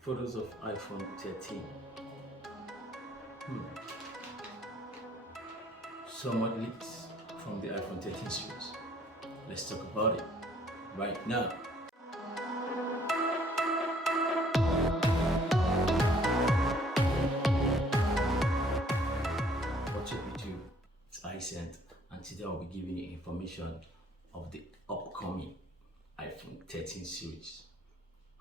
Photos of iPhone 13. Hmm. Somewhat leaks from the iPhone 13 series. Let's talk about it right now. What's up YouTube? It's iSent, and today I'll be giving you information of the upcoming iPhone 13 series.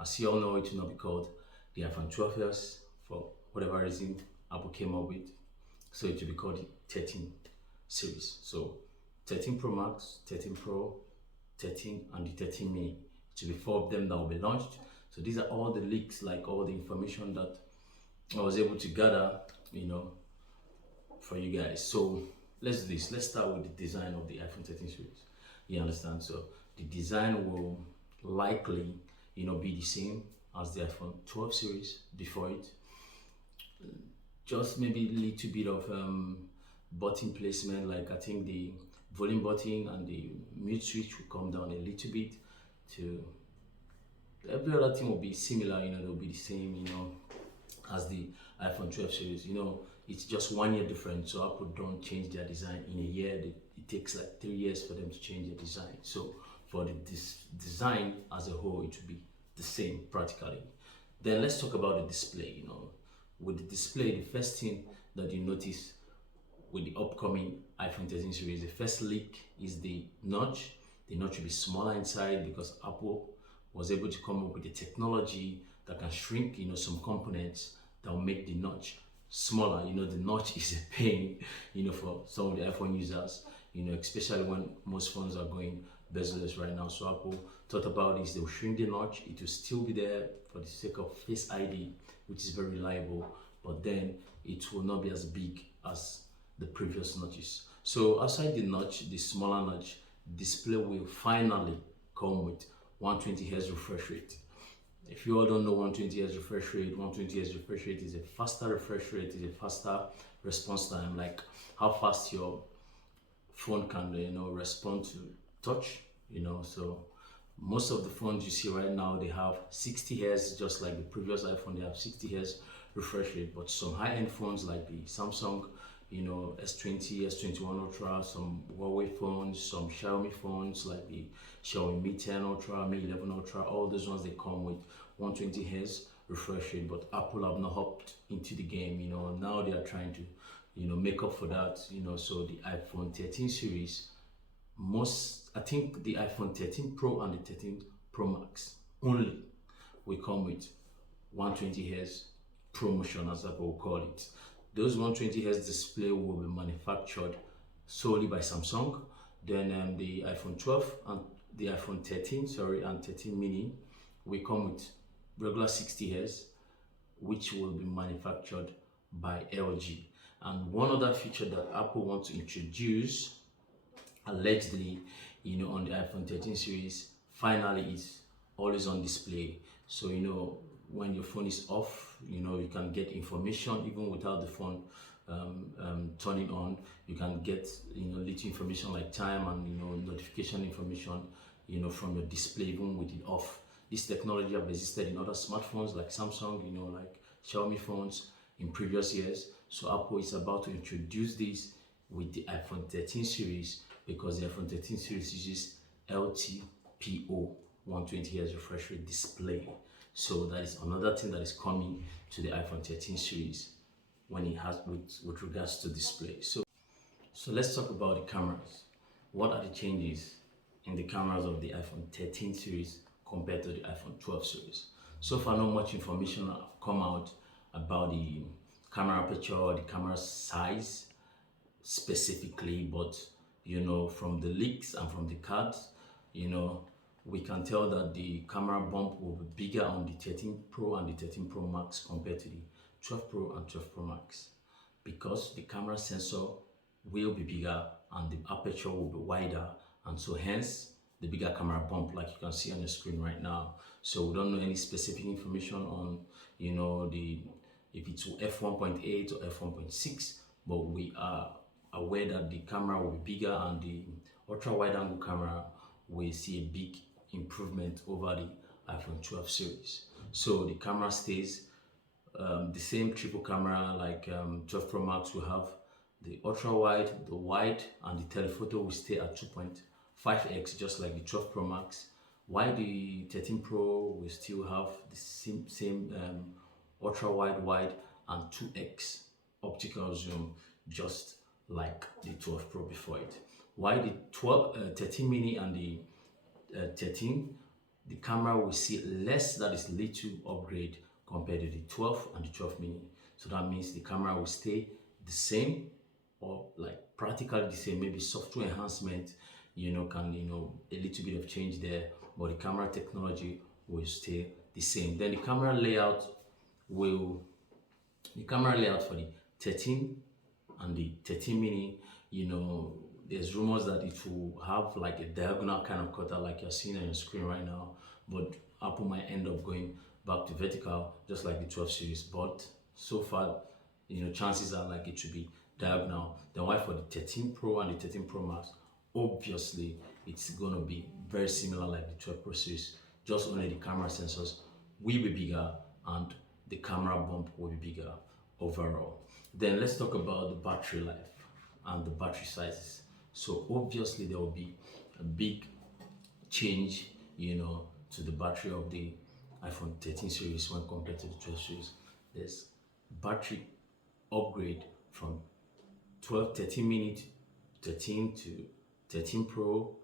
As you all know, it will not be called the iPhone 12s for whatever reason Apple came up with. So it will be called the 13 series. So 13 Pro Max, 13 Pro, 13 and the 13 mini. It will be four of them that will be launched. So these are all the leaks, like all the information that I was able to gather, for you guys. So let's do this. Let's start with the design of the iPhone 13 series. You understand? So the design will likely, be the same as the iPhone 12 series before it. Just maybe a little bit of button placement, like I think the volume button and the mute switch will come down a little bit. To every other thing will be similar, they'll be the same, as the iPhone 12 series. It's just 1 year difference, so Apple don't change their design in a year. It takes like 3 years for them to change their design. So for the design as a whole, it will be the same practically. Then let's talk about the display. With the display, the first thing that you notice with the upcoming iPhone 13 series, the first leak is the notch. The notch will be smaller inside because Apple was able to come up with a technology that can shrink, some components that will make the notch smaller. The notch is a pain, for some of the iPhone users, especially when most phones are going bezel-less right now. So Apple thought about this. They will shrink the notch. It will still be there for the sake of Face ID, which is very reliable, but then it will not be as big as the previous notches. So outside the notch, the smaller notch, display will finally come with 120 Hz refresh rate. If you all don't know 120 Hz refresh rate, 120 Hz refresh rate is a faster refresh rate, is a faster response time, like how fast your phone can respond to touch. So most of the phones you see right now, they have 60 Hz, just like the previous iPhone, they have 60 Hz refresh rate. But some high-end phones like the Samsung, S20, S21 Ultra, some Huawei phones, some Xiaomi phones like the Xiaomi Mi 10 Ultra, Mi 11 Ultra, all those ones, they come with 120 Hz refresh rate. But Apple have not hopped into the game. Now they are trying to make up for that. So the iPhone 13 series, I think the iPhone 13 Pro and the 13 Pro Max only will come with 120 Hz promotion, as Apple will call it. Those 120 Hz display will be manufactured solely by Samsung. Then the iPhone 12 and the iPhone 13, and 13 mini will come with regular 60 Hz, which will be manufactured by LG. And one other feature that Apple wants to introduce, allegedly, on the iPhone 13 series, finally, is always on display. So when your phone is off, you can get information even without the phone turning on. You can get little information like time and notification information from your display even with it off. This technology have existed in other smartphones like Samsung, like Xiaomi phones in previous years. So Apple is about to introduce this with the iPhone 13 series, because the iPhone 13 series uses LTPO 120 Hz refresh rate display. So that is another thing that is coming to the iPhone 13 series when it has with regards to display. So let's talk about the cameras. What are the changes in the cameras of the iPhone 13 series compared to the iPhone 12 series? So far, not much information have come out about the camera aperture, the camera size specifically, but from the leaks and from the cards, we can tell that the camera bump will be bigger on the 13 Pro and the 13 Pro Max compared to the 12 Pro and 12 Pro Max, because the camera sensor will be bigger and the aperture will be wider, and so hence the bigger camera bump, like you can see on the screen right now. So we don't know any specific information on if it's f1.8 or f1.6, but we are aware that the camera will be bigger, and the ultra wide angle camera will see a big improvement over the iPhone 12 series. So the camera stays the same triple camera like 12 Pro Max will have. The ultra wide, the wide, and the telephoto will stay at 2.5x, just like the 12 Pro Max. While the 13 Pro will still have the same ultra wide, and 2x optical zoom, just like the 12 Pro before it. While the 13 mini and the 13, the camera will see less, that is little upgrade compared to the 12 and the 12 mini. So that means the camera will stay the same or like practically the same, maybe software enhancement, can, a little bit of change there, but the camera technology will stay the same. Then will, the camera layout for the 13 and the 13 mini, there's rumors that it will have like a diagonal kind of cutout like you're seeing on your screen right now, but Apple might end up going back to vertical just like the 12 series. But so far, chances are like it should be diagonal. Then why for the 13 Pro and the 13 Pro Max, obviously it's gonna be very similar like the 12 Pro series, just only the camera sensors will be bigger and the camera bump will be bigger overall. Then let's talk about the battery life and the battery sizes. So obviously there will be a big change, to the battery of the iPhone 13 series when compared to the 12 series. There's battery upgrade from 13 minute, 13 to 13 Pro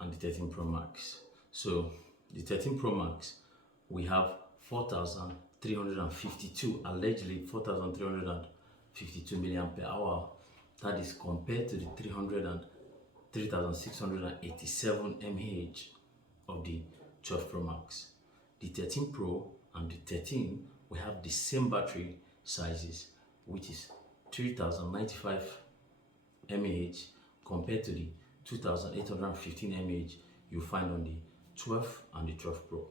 and the 13 Pro Max. So the 13 Pro Max, we have 4,352, allegedly 4,352 milliampere hour. That is compared to the 3,687 mAh of the 12 Pro Max. The 13 Pro and the 13, we have the same battery sizes, which is 3,095 mAh compared to the 2,815 mAh you find on the 12 and the 12 Pro.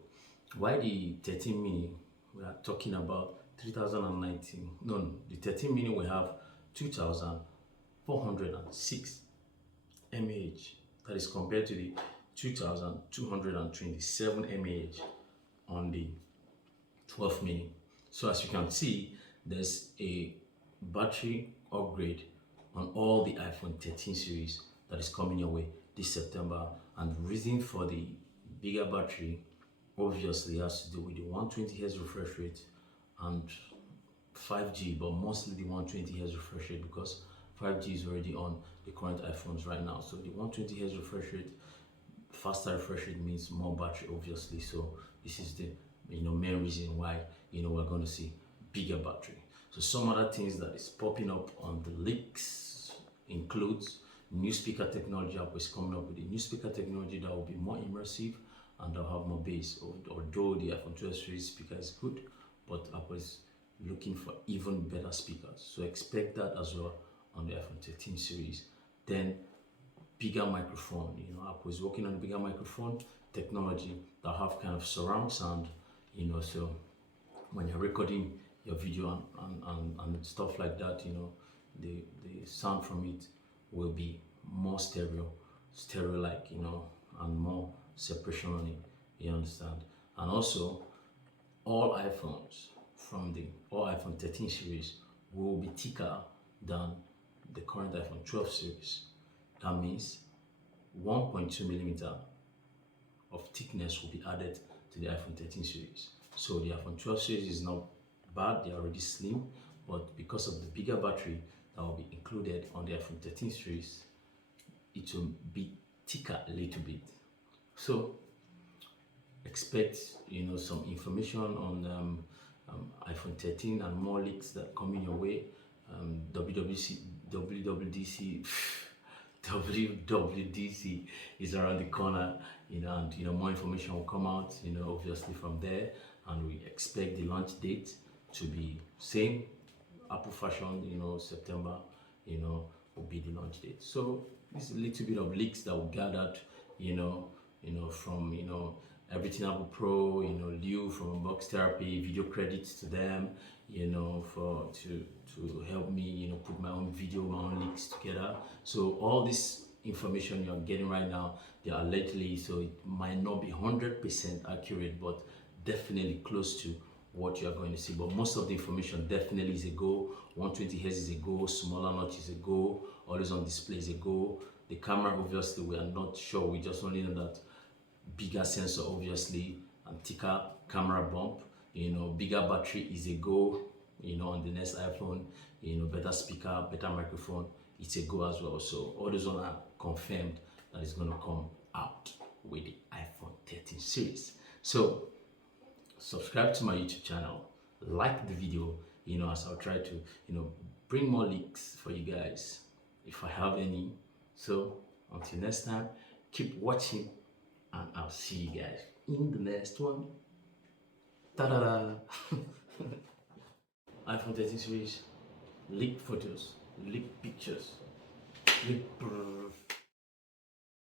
Why the 13 mini, we are talking about 3,019. No, the 13 mini we have 2,406 mAh. That is compared to the 2,227 mAh on the 12 mini. So as you can see, there's a battery upgrade on all the iPhone 13 series that is coming your way this September. And the reason for the bigger battery obviously has to do with the 120Hz refresh rate and 5G, but mostly the 120Hz refresh rate because 5G is already on the current iPhones right now. So the 120Hz refresh rate, faster refresh rate means more battery obviously. So this is the main reason why we're going to see bigger battery. So some other things that is popping up on the leaks includes new speaker technology. Apple is coming up with a new speaker technology that will be more immersive and they'll have more bass. Although the iPhone 12 series speaker is good, but Apple is looking for even better speakers. So expect that as well on the iPhone 13 series. Then bigger microphone. Apple is working on a bigger microphone technology that have kind of surround sound. So when you're recording your video and stuff like that, the sound from it will be more stereo like, and more separation on it. You understand? And also, all iPhones from the iPhone 13 series will be thicker than the current iPhone 12 series. That means 1.2 millimeter of thickness will be added to the iPhone 13 series. So the iPhone 12 series is not bad, they're already slim, but because of the bigger battery that will be included on the iPhone 13 series, it will be thicker a little bit. So expect some information on iPhone 13 and more leaks that coming your way. WWDC WWDC is around the corner, and more information will come out, obviously from there, and we expect the launch date to be same Apple fashion, September, will be the launch date. So this is a little bit of leaks that we gathered, from everything Apple Pro, Liu from Box Therapy, video credits to them, for to help me, put my own video, my own leaks together. So all this information you're getting right now, they are allegedly, so it might not be 100% accurate, but definitely close to what you are going to see. But most of the information definitely is a go. 120 Hz is a go. Smaller notch is a go. Always on display is a go. The camera, obviously, we are not sure. We just only know that bigger sensor, obviously, and thicker camera bump. Bigger battery is a go. On the next iPhone, better speaker, better microphone, it's a go as well. So all those ones are confirmed that it's going to come out with the iPhone 13 series. So subscribe to my YouTube channel, like the video, as I'll try to, bring more leaks for you guys if I have any. So until next time, keep watching, and I'll see you guys in the next one. Ta-da! iPhone 13 series, leaked photos, leaked pictures, leaked